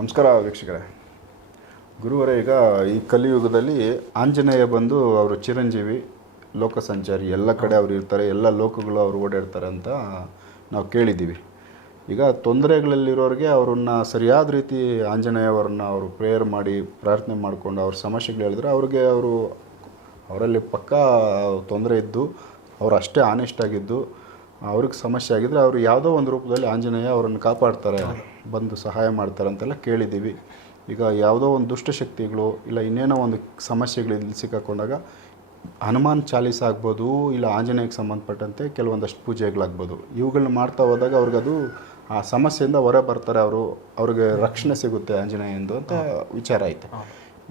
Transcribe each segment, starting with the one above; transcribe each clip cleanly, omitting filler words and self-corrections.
ನಮಸ್ಕಾರ ವೀಕ್ಷಕರೇ. ಗುರುವರೇ, ಈಗ ಈ ಕಲಿಯುಗದಲ್ಲಿ ಆಂಜನೇಯ ಬಂದು ಅವರು ಚಿರಂಜೀವಿ, ಲೋಕ ಸಂಚಾರಿ, ಎಲ್ಲ ಕಡೆ ಅವರು ಇರ್ತಾರೆ, ಎಲ್ಲ ಲೋಕಗಳು ಅವರು ಓಡಾಡ್ತಾರೆ ಅಂತ ನಾವು ಕೇಳಿದ್ದೀವಿ. ಈಗ ತೊಂದರೆಗಳಲ್ಲಿರೋರಿಗೆ ಅವ್ರನ್ನ ಸರಿಯಾದ ರೀತಿ ಆಂಜನೇಯವರನ್ನ ಅವರು ಪ್ರೇಯರ್ ಮಾಡಿ ಪ್ರಾರ್ಥನೆ ಮಾಡಿಕೊಂಡು ಅವ್ರ ಸಮಸ್ಯೆಗಳು ಹೇಳಿದ್ರೆ ಅವ್ರಿಗೆ ಅವರಲ್ಲಿ ಪಕ್ಕಾ ತೊಂದರೆ ಇದ್ದು ಅವರು ಅಷ್ಟೇ ಆನೆಸ್ಟ್ ಆಗಿದ್ದು ಅವ್ರಿಗೆ ಸಮಸ್ಯೆ ಆಗಿದ್ದರೆ ಅವರು ಯಾವುದೋ ಒಂದು ರೂಪದಲ್ಲಿ ಆಂಜನೇಯ ಅವರನ್ನು ಕಾಪಾಡ್ತಾರೆ, ಬಂದು ಸಹಾಯ ಮಾಡ್ತಾರೆ ಅಂತೆಲ್ಲ ಕೇಳಿದ್ದೀವಿ. ಈಗ ಯಾವುದೋ ಒಂದು ದುಷ್ಟಶಕ್ತಿಗಳು ಇಲ್ಲ ಇನ್ನೇನೋ ಒಂದು ಸಮಸ್ಯೆಗಳು ಇಲ್ಲಿ ಸಿಕ್ಕಾಕೊಂಡಾಗ ಹನುಮಾನ್ ಚಾಲೀಸ ಆಗ್ಬೋದು, ಇಲ್ಲ ಆಂಜನೇಯಕ್ಕೆ ಸಂಬಂಧಪಟ್ಟಂತೆ ಕೆಲವೊಂದಷ್ಟು ಪೂಜೆಗಳಾಗ್ಬೋದು. ಇವುಗಳನ್ನ ಮಾಡ್ತಾ ಹೋದಾಗ ಅವ್ರಿಗದು ಆ ಸಮಸ್ಯೆಯಿಂದ ಹೊರ ಬರ್ತಾರೆ, ಅವ್ರಿಗೆ ರಕ್ಷಣೆ ಸಿಗುತ್ತೆ ಆಂಜನೇಯಂದು ಅಂತ ವಿಚಾರ ಐತೆ.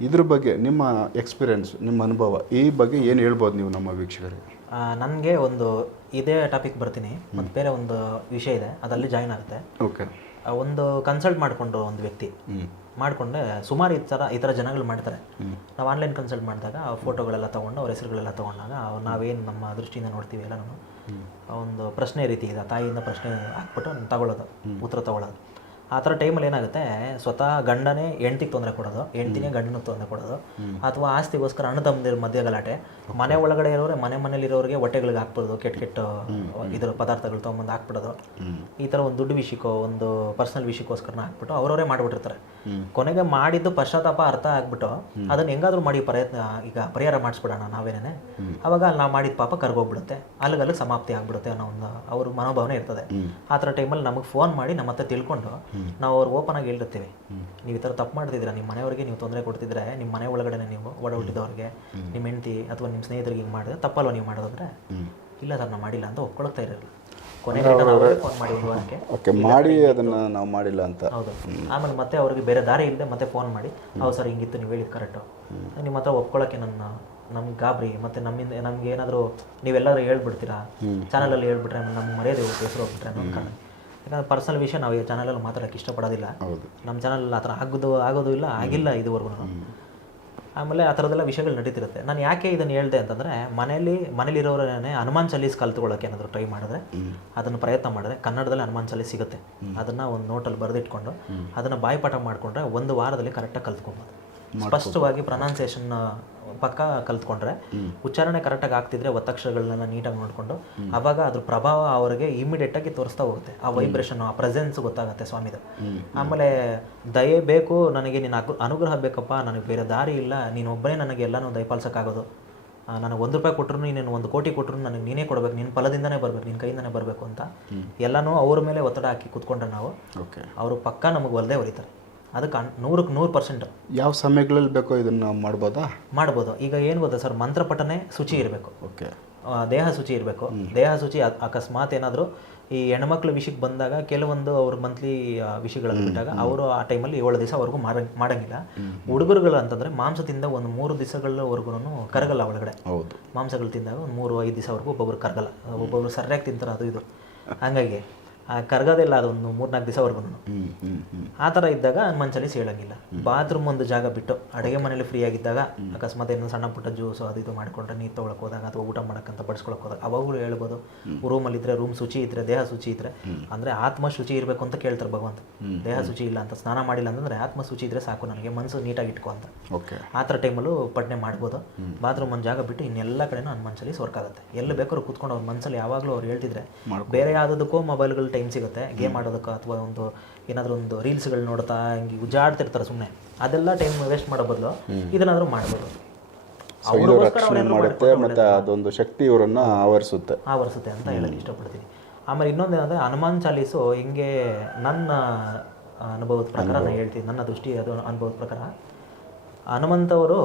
ಇದ್ರ ಬಗ್ಗೆ ನಿಮ್ಮ ಎಕ್ಸ್ಪೀರಿಯೆನ್ಸ್, ನಿಮ್ಮ ಅನುಭವ, ಈ ಬಗ್ಗೆ ಏನು ಹೇಳ್ಬೋದು ನೀವು ನಮ್ಮ ವೀಕ್ಷಕರಿಗೆ? ನನಗೆ ಒಂದು ಇದೇ ಟಾಪಿಕ್ ಬರ್ತೀನಿ, ಮತ್ತು ಬೇರೆ ಒಂದು ವಿಷಯ ಇದೆ, ಅದಲ್ಲಿ ಜಾಯ್ನ್ ಆಗುತ್ತೆ. ಓಕೆ. ಒಂದು ಕನ್ಸಲ್ಟ್ ಮಾಡಿಕೊಂಡು ಒಂದು ವ್ಯಕ್ತಿ ಮಾಡಿಕೊಂಡೆ ಸುಮಾರು ಈ ಥರ ಜನಗಳು ಮಾಡ್ತಾರೆ. ನಾವು ಆನ್ಲೈನ್ ಕನ್ಸಲ್ಟ್ ಮಾಡಿದಾಗ ಫೋಟೋಗಳೆಲ್ಲ ತೊಗೊಂಡು ಅವ್ರ ಹೆಸರುಗಳೆಲ್ಲ ತೊಗೊಂಡಾಗ ನಾವೇನು ನಮ್ಮ ದೃಷ್ಟಿಯಿಂದ ನೋಡ್ತೀವಿ ಎಲ್ಲ ಒಂದು ಪ್ರಶ್ನೆ ರೀತಿ ಇದೆ, ತಾಯಿಯಿಂದ ಪ್ರಶ್ನೆ ಹಾಕ್ಬಿಟ್ಟು ತಗೊಳ್ಳೋದು, ಉತ್ತರ ತಗೊಳ್ಳೋದು. ಆ ಥರ ಟೈಮಲ್ಲಿ ಏನಾಗುತ್ತೆ, ಸ್ವತಃ ಗಂಡನೇ ಹೆಂಡ್ತಿಗೆ ತೊಂದರೆ ಕೊಡೋದು, ಹೆಂಡ್ತಿನೇ ಗಂಡನಿಗೆ ತೊಂದರೆ ಕೊಡೋದು, ಅಥವಾ ಆಸ್ತಿಗೋಸ್ಕರ ಅಣ್ಣ ತಮ್ಮದಿರ ಮಧ್ಯೆ ಗಲಾಟೆ, ಮನೆ ಒಳಗಡೆ ಇರೋರೆ ಮನೇಲಿರೋರಿಗೆ ಹೊಟ್ಟೆಗಳಿಗೆ ಹಾಕ್ಬಿಡೋದು, ಕೆಟ್ಟ ಇದರ ಪದಾರ್ಥಗಳು ತೊಗೊಂಬಂದು ಹಾಕ್ಬಿಡೋದು. ಈ ಥರ ಒಂದು ದುಡ್ಡು ವಿಷಯಕ್ಕೋ ಒಂದು ಪರ್ಸನಲ್ ವಿಷಯಕ್ಕೋಸ್ಕರ ಹಾಕ್ಬಿಟ್ಟು ಅವರವರೇ ಮಾಡಿಬಿಟ್ಟಿರ್ತಾರೆ. ಕೊನೆಗೆ ಮಾಡಿದ್ದು ಪಶ್ಚಾತ್ತಾಪ ಅರ್ಥ ಆಗ್ಬಿಟ್ಟು ಅದನ್ನು ಹೆಂಗಾದ್ರೂ ಮಾಡಿ ಈಗ ಪರಿಹಾರ ಮಾಡಿಸ್ಬಿಡೋಣ ನಾವೇನೇ, ಅವಾಗ ಅಲ್ಲಿ ನಾವು ಮಾಡಿದ ಪಾಪ ಕರ್ಗೋಗ್ಬಿಡುತ್ತೆ, ಅಲ್ಲಿಗೆ ಸಮಾಪ್ತಿ ಆಗ್ಬಿಡುತ್ತೆ ಅನ್ನೋ ಒಂದು ಅವ್ರ ಮನೋಭಾವನೆ ಇರ್ತದೆ. ಆ ಥರ ಟೈಮಲ್ಲಿ ನಮಗೆ ಫೋನ್ ಮಾಡಿ ನಮ್ಮ ಹತ್ರ ತಿಳ್ಕೊಂಡು ನಾವು ಅವ್ರು ಓಪನ್ ಆಗಿ ಹೇಳಿರ್ತೀವಿ, ನೀವು ಈ ಥರ ತಪ್ಪು ಮಾಡ್ತಿದ್ದೀರಾ, ನಿಮ್ಮ ಮನೆಯವ್ರಿಗೆ ನೀವು ತೊಂದರೆ ಕೊಡ್ತಿದ್ರೆ, ನಿಮ್ಮ ಮನೆ ಒಳಗಡೆ ನೀವು ಒಡಹುಟ್ಟಿದವ್ರಿಗೆ, ನಿಮ್ಮ ಹೆಂಡತಿ ಅಥವಾ ನಿಮ್ಮ ಸ್ನೇಹಿತರಿಗೆ ಹಿಂಗೆ ಮಾಡಿದ್ರೆ ತಪ್ಪಲ್ವ ನೀವು ಮಾಡೋದಂದ್ರೆ, ಇಲ್ಲ ಸರ್ ನಾವು ಮಾಡಿಲ್ಲ ಅಂತ ಒಪ್ಕೊಳ್ತಾ ಇರಲಿಲ್ಲ. ಕೊನೆಗೆ ಫೋನ್ ಮಾಡಿ ಒಂದು ವಾರಕ್ಕೆ ಮಾಡಿ ಅದನ್ನು ನಾವು ಮಾಡಿಲ್ಲ ಅಂತ. ಹೌದು. ಆಮೇಲೆ ಮತ್ತೆ ಅವ್ರಿಗೆ ಬೇರೆ ದಾರಿ ಇಲ್ಲದೆ ಮತ್ತೆ ಫೋನ್ ಮಾಡಿ, ಹೌದು ಸರ್ ಹಿಂಗಿತ್ತು, ನೀವು ಹೇಳಿದ್ದು ಕರೆಕ್ಟು, ನಿಮ್ಮ ಹತ್ರ ಒಪ್ಕೊಳ್ಳೋಕ್ಕೆ ನಮ್ಗೆ ಗಾಬರಿ, ಮತ್ತು ನಮ್ಗೆ ಏನಾದರೂ ನೀವೆಲ್ಲರೂ ಹೇಳ್ಬಿಡ್ತೀರಾ, ಚಾನಲಲ್ಲಿ ಹೇಳ್ಬಿಟ್ರೆ ನಮ್ಗೆ ಮರ್ಯಾದೆ ಹೋಗಿ ಹೆಸರು ಹೋಗ್ಬಿಟ್ರೆ ಅನ್ನೋ ಕಾರಣ. ಯಾಕಂದರೆ ಪರ್ಸನಲ್ ವಿಷಯ ನಾವು ಈ ಚಾನಲಲ್ಲಿ ಮಾತಾಡೋಕ್ಕೆ ಇಷ್ಟಪಡೋದಿಲ್ಲ. ನಮ್ಮ ಚಾನಲ್ ಆ ಥರ ಆಗೋದು ಇಲ್ಲ, ಆಗಿಲ್ಲ ಇದುವರೆಗೂ. ಆಮೇಲೆ ಆ ಥರದ್ದೆಲ್ಲ ವಿಷಯಗಳು ನಡೀತಿರುತ್ತೆ. ನಾನು ಯಾಕೆ ಇದನ್ನು ಹೇಳ್ದೆ ಅಂತಂದರೆ, ಮನೇಲಿರೋರೇ ಹನುಮಾನ್ ಚಾಲೀಸ್ ಕಲ್ತ್ಕೊಳ್ಳೋಕೆ ಏನಾದರೂ ಟ್ರೈ ಮಾಡಿದ್ರೆ, ಅದನ್ನು ಪ್ರಯತ್ನ ಮಾಡಿದ್ರೆ ಕನ್ನಡದಲ್ಲಿ ಹನುಮಾನ್ ಚಾಲೀಸ್ ಸಿಗುತ್ತೆ. ಅದನ್ನು ಒಂದು ನೋಟಲ್ಲಿ ಬರೆದಿಟ್ಕೊಂಡು ಅದನ್ನು ಬಾಯ್ಪಾಠ ಮಾಡಿಕೊಂಡ್ರೆ ಒಂದು ವಾರದಲ್ಲಿ ಕರೆಕ್ಟಾಗಿ ಕಲ್ತ್ಕೊಬೋದು. ಸ್ಪಷ್ಟವಾಗಿ ಪ್ರೊನೌನ್ಸಿಯೇಷನ್ ಪಕ್ಕ ಕಲ್ತ್ಕೊಂಡ್ರೆ, ಉಚ್ಚಾರಣೆ ಕರೆಕ್ಟಾಗಿ ಆಗ್ತಿದ್ರೆ ಒತ್ತಕ್ಷರಗಳನ್ನೆಲ್ಲ ನೀಟಾಗಿ ನೋಡಿಕೊಂಡು ಅವಾಗ ಅದ್ರ ಪ್ರಭಾವ ಅವರಿಗೆ ಇಮಿಡಿಯೇಟಾಗಿ ತೋರಿಸ್ತಾ ಹೋಗುತ್ತೆ. ಆ ವೈಬ್ರೇಷನ್, ಆ ಪ್ರೆಸೆನ್ಸ್ ಗೊತ್ತಾಗುತ್ತೆ ಸ್ವಾಮಿದು. ಆಮೇಲೆ ದಯೆ ಬೇಕು ನನಗೆ, ನಿನ್ನ ಅನುಗ್ರಹ ಬೇಕಪ್ಪ, ನನಗೆ ಬೇರೆ ದಾರಿ ಇಲ್ಲ, ನೀನೊಬ್ಬನೇ ನನಗೆ ಎಲ್ಲನೂ ದಯಪಾಲಿಸೋಕ್ಕಾಗೋದು, ನನಗೆ ₹1 ಕೊಟ್ಟರು, ನೀನು 1 ಕೋಟಿ ಕೊಟ್ಟರು ನನಗೆ ನೀನೇ ಕೊಡಬೇಕು, ನಿನ್ನ ಫಲದಿಂದನೇ ಬರಬೇಕು, ನಿನ್ನ ಕೈಯಿಂದನೇ ಬರಬೇಕು ಅಂತ ಎಲ್ಲನೂ ಅವ್ರ ಮೇಲೆ ಒತ್ತಡ ಹಾಕಿ ಕೂತ್ಕೊಂಡ್ರೆ ನಾವು, ಅವರು ಪಕ್ಕ ನಮಗೆ ಒಲ್ದೇ ಹೊರಿತಾರೆ. ಅದಕ್ಕೆ 100% ಯಾವ ಸಮಯಗಳಲ್ಲಿ ಬೇಕೋ ಇದನ್ನು ಮಾಡ್ಬೋದು. ಈಗ ಏನು ಗೊತ್ತಾ ಸರ್, ಮಂತ್ರ ಪಠನೆ ಶುಚಿ ಇರಬೇಕು. ಓಕೆ. ದೇಹ ಶುಚಿ ಇರಬೇಕು. ದೇಹ ಶುಚಿ ಅಕಸ್ಮಾತ್ ಏನಾದರೂ ಈ ಹೆಣ್ಮಕ್ಳ ವಿಷಯಕ್ಕೆ ಬಂದಾಗ ಕೆಲವೊಂದು ಅವ್ರ ಮಂತ್ಲಿ ವಿಷಯಗಳನ್ನು ಬಿಟ್ಟಾಗ ಅವರು ಆ ಟೈಮಲ್ಲಿ 7 ದಿವಸವರೆಗೂ ಮಾಡಂಗಿಲ್ಲ. ಹುಡುಗರುಗಳು ಅಂತಂದರೆ ಮಾಂಸ ತಿಂದ ಒಂದು 3 ದಿವಸಗಳವರೆಗೂ ಕರಗಲ್ಲ ಒಳಗಡೆ. ಹೌದು. ಮಾಂಸಗಳು ತಿಂದಾಗ ಒಂದು 3-5 ದಿವಸವರೆಗೂ ಒಬ್ಬೊಬ್ರು ಕರಗಲ್ಲ, ಒಬ್ಬೊಬ್ರು ಸರಿಯಾಗಿ ತಿಂತಾರೆ, ಅದು ಇದು. ಹಾಗಾಗಿ ಕರಗೋದಿಲ್ಲ ಅದು ಒಂದು 3-4 ದಿವಸವರೆಗೂ. ಆ ಥರ ಇದ್ದಾಗ ಹನುಮಾನ್ ಚಾಲೀಸ್ ಹೇಳಂಗಿಲ್ಲ. ಬಾತ್ರೂಮ್ ಒಂದು ಜಾಗ ಬಿಟ್ಟು ಅಡುಗೆ ಮನೇಲಿ ಫ್ರೀ ಆಗಿದ್ದಾಗ ಅಕಸ್ಮಾತ್ ಏನೋ ಸಣ್ಣ ಪುಟ್ಟ ಜ್ಯೂಸು ಅದು ಇದು ಮಾಡಿಕೊಂಡ್ರೆ, ನೀರು ತೊಗೊಳಕ್ಕೆ ಹೋದಾಗ ಅಥವಾ ಊಟ ಮಾಡೋಕ್ಕಂತ ಬಡಿಸ್ಕೊಳಕ್ಕೆ ಹೋದಾಗ ಅವಾಗೂ ಹೇಳ್ಬೋದು. ರೂಮಲ್ಲಿದ್ದರೆ ರೂಮ್ ಶುಚಿ ಇದ್ದರೆ, ದೇಹ ಶುಚಿ ಇದ್ದರೆ, ಅಂದರೆ ಆತ್ಮ ಶುಚಿ ಇರಬೇಕು ಅಂತ ಕೇಳ್ತಾರೆ ಭಗವಂತ. ದೇಹ ಶುಚಿ ಇಲ್ಲ ಅಂತ, ಸ್ನಾನ ಮಾಡಿಲ್ಲ ಅಂತಂದರೆ ಆತ್ಮ ಶುಚಿ ಇದ್ದರೆ ಸಾಕು, ನನಗೆ ಮನಸ್ಸು ನೀಟಾಗಿ ಇಟ್ಕೊ ಅಂತ. ಆ ಥರ ಟೈಮಲ್ಲೂ ಪಠನೆ ಮಾಡ್ಬೋದು. ಬಾತ್ರೂಮ್ ಒಂದು ಜಾಗ ಬಿಟ್ಟು ಇನ್ನೆಲ್ಲ ಕಡೆನೂ ಹನುಮಾನ್ ಚಾಲೀಸ್ ವರ್ಕ್ ಆಗುತ್ತೆ. ಎಲ್ಲಿ ಬೇಕಾದ್ರೂ ಕೂತ್ಕೊಂಡು ಅವ್ರ ಮನಸ್ಸಲ್ಲಿ ಯಾವಾಗಲೂ ಅವ್ರು ಹೇಳ್ತಿದ್ರೆ, ಬೇರೆ ಯಾವುದಕ್ಕೂ ಮೊಬೈಲ್ಗಳು ಟೈಮ್ ಸಿಗುತ್ತೆ, ಗೇಮ್ ಆಡೋದಕ್ಕೆ ಅಥವಾ ಒಂದು ಏನಾದರೂ ಒಂದು ರೀಲ್ಸ್ಗಳು ನೋಡ್ತಾ ಹಿಂಗೆ ಉಜಾಡ್ತಿರ್ತಾರೆ ಸುಮ್ಮನೆ, ಅದೆಲ್ಲ ಟೈಮ್ ವೇಸ್ಟ್ ಮಾಡೋ ಬದಲು ಇದನ್ನಾದರೂ ಮಾಡ್ಬೋದು. ಮತ್ತೆ ಅದೊಂದು ಶಕ್ತಿ ಇವರನ್ನು ಆವರಿಸುತ್ತೆ ಅಂತ ಹೇಳಕ್ಕೆ ಇಷ್ಟಪಡ್ತೀನಿ. ಆಮೇಲೆ ಇನ್ನೊಂದೇನಂದರೆ, ಹನುಮಾನ್ ಚಾಲೀಸು ಹಿಂಗೆ ನನ್ನ ಅನುಭವದ ಪ್ರಕಾರ ನಾನು ಹೇಳ್ತೀನಿ, ನನ್ನ ದೃಷ್ಟಿ ಅದು ಅನುಭವದ ಪ್ರಕಾರ, ಹನುಮಂತವರು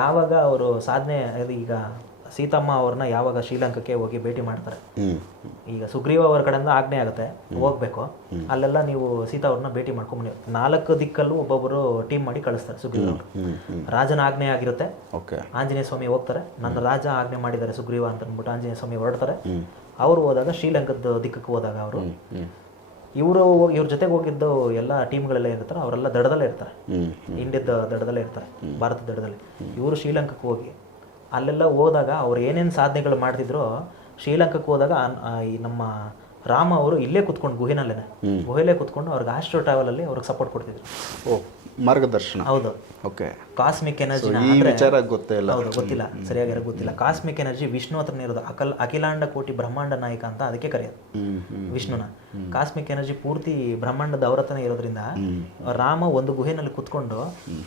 ಯಾವಾಗ ಅವರು ಸಾಧನೆ, ಈಗ ಸೀತಮ್ಮ ಅವ್ರನ್ನ ಯಾವಾಗ ಶ್ರೀಲಂಕಾಕ್ಕೆ ಹೋಗಿ ಭೇಟಿ ಮಾಡ್ತಾರೆ, ಈಗ ಸುಗ್ರೀವ ಅವರ ಕಡೆಯಿಂದ ಆಜ್ಞೆ ಆಗುತ್ತೆ ಹೋಗ್ಬೇಕು, ಅಲ್ಲೆಲ್ಲ ನೀವು ಸೀತಾ ಅವ್ರನ್ನ ಭೇಟಿ ಮಾಡ್ಕೊಂಬನ್ನಿ. 4 ದಿಕ್ಕಲ್ಲೂ ಒಬ್ಬೊಬ್ಬರು ಟೀಮ್ ಮಾಡಿ ಕಳಿಸ್ತಾರೆ. ಸುಗ್ರೀವ ಅವರು ರಾಜನ ಆಜ್ಞೆ ಆಗಿರುತ್ತೆ, ಆಂಜನೇಯ ಸ್ವಾಮಿ ಹೋಗ್ತಾರೆ, ನನ್ನ ರಾಜ ಆಜ್ಞೆ ಮಾಡಿದ್ದಾರೆ ಸುಗ್ರೀವ ಅಂತ ಅಂದ್ಬಿಟ್ಟು ಆಂಜನೇಯ ಸ್ವಾಮಿ ಹೊರಡ್ತಾರೆ. ಅವರು ಹೋದಾಗ ಶ್ರೀಲಂಕಾದ ದಿಕ್ಕಕ್ಕೆ ಹೋದಾಗ ಇವ್ರ ಜೊತೆಗೆ ಹೋಗಿದ್ದು ಎಲ್ಲ ಟೀಮ್ಗಳೆಲ್ಲ ಇರ್ತಾರೆ, ಅವರೆಲ್ಲ ದಡದಲ್ಲೇ ಇರ್ತಾರೆ, ಇಂಡಿಯಾದ ದಡದಲ್ಲೇ ಇರ್ತಾರೆ, ಭಾರತದ ದಡದಲ್ಲಿ. ಇವರು ಶ್ರೀಲಂಕಾಕ್ಕೆ ಹೋಗಿ ಅಲ್ಲೆಲ್ಲ ಹೋದಾಗ ಅವ್ರು ಏನೇನು ಸಾಧನೆಗಳು ಮಾಡ್ತಿದ್ರು, ಶ್ರೀಲಂಕಾಕ್ಕೆ ಹೋದಾಗ ಈ ನಮ್ಮ ರಾಮ ಅವರು ಇಲ್ಲೇ ಕುತ್ಕೊಂಡು ಗುಹೆಯಲ್ಲೇ ಕುತ್ಕೊಂಡು ಅವ್ರಿಗೆ ಆಸ್ಟ್ರೋ ಟ್ರಾವೆಲಲ್ಲಿ ಅವ್ರಿಗೆ ಸಪೋರ್ಟ್ ಕೊಡ್ತಿದ್ರು. ಓ, ಮಾರ್ಗದರ್ಶನ. ಹೌದು. ಓಕೆ. ಕಾಸ್ಮಿಕ್ ಎನರ್ಜಿ ಈ ವಿಚಾರ ಗೊತ್ತೇ ಇಲ್ಲ. ಹೌದು, ಗೊತ್ತಿಲ್ಲ, ಸರಿಯಾಗಿ ಗೊತ್ತಿಲ್ಲ. ಕಾಸ್ಮಿಕ್ ಎನರ್ಜಿ ವಿಷ್ಣು ಹತ್ರನೇ ಇರೋದು. ಅಖಿಲಾಂಡ ಕೋಟಿ ಬ್ರಹ್ಮಾಂಡ ನಾಯಕ ಅಂತ ಅದಕ್ಕೆ ಕರೆಯೋದು ವಿಷ್ಣುನ. ಕಾಸ್ಮಿಕ್ ಎನರ್ಜಿ ಪೂರ್ತಿ ಬ್ರಹ್ಮಾಂಡದ ಅವ್ರ ಹತ್ರನೇ ಇರೋದ್ರಿಂದ ರಾಮ ಒಂದು ಗುಹೆನಲ್ಲಿ ಕುತ್ಕೊಂಡು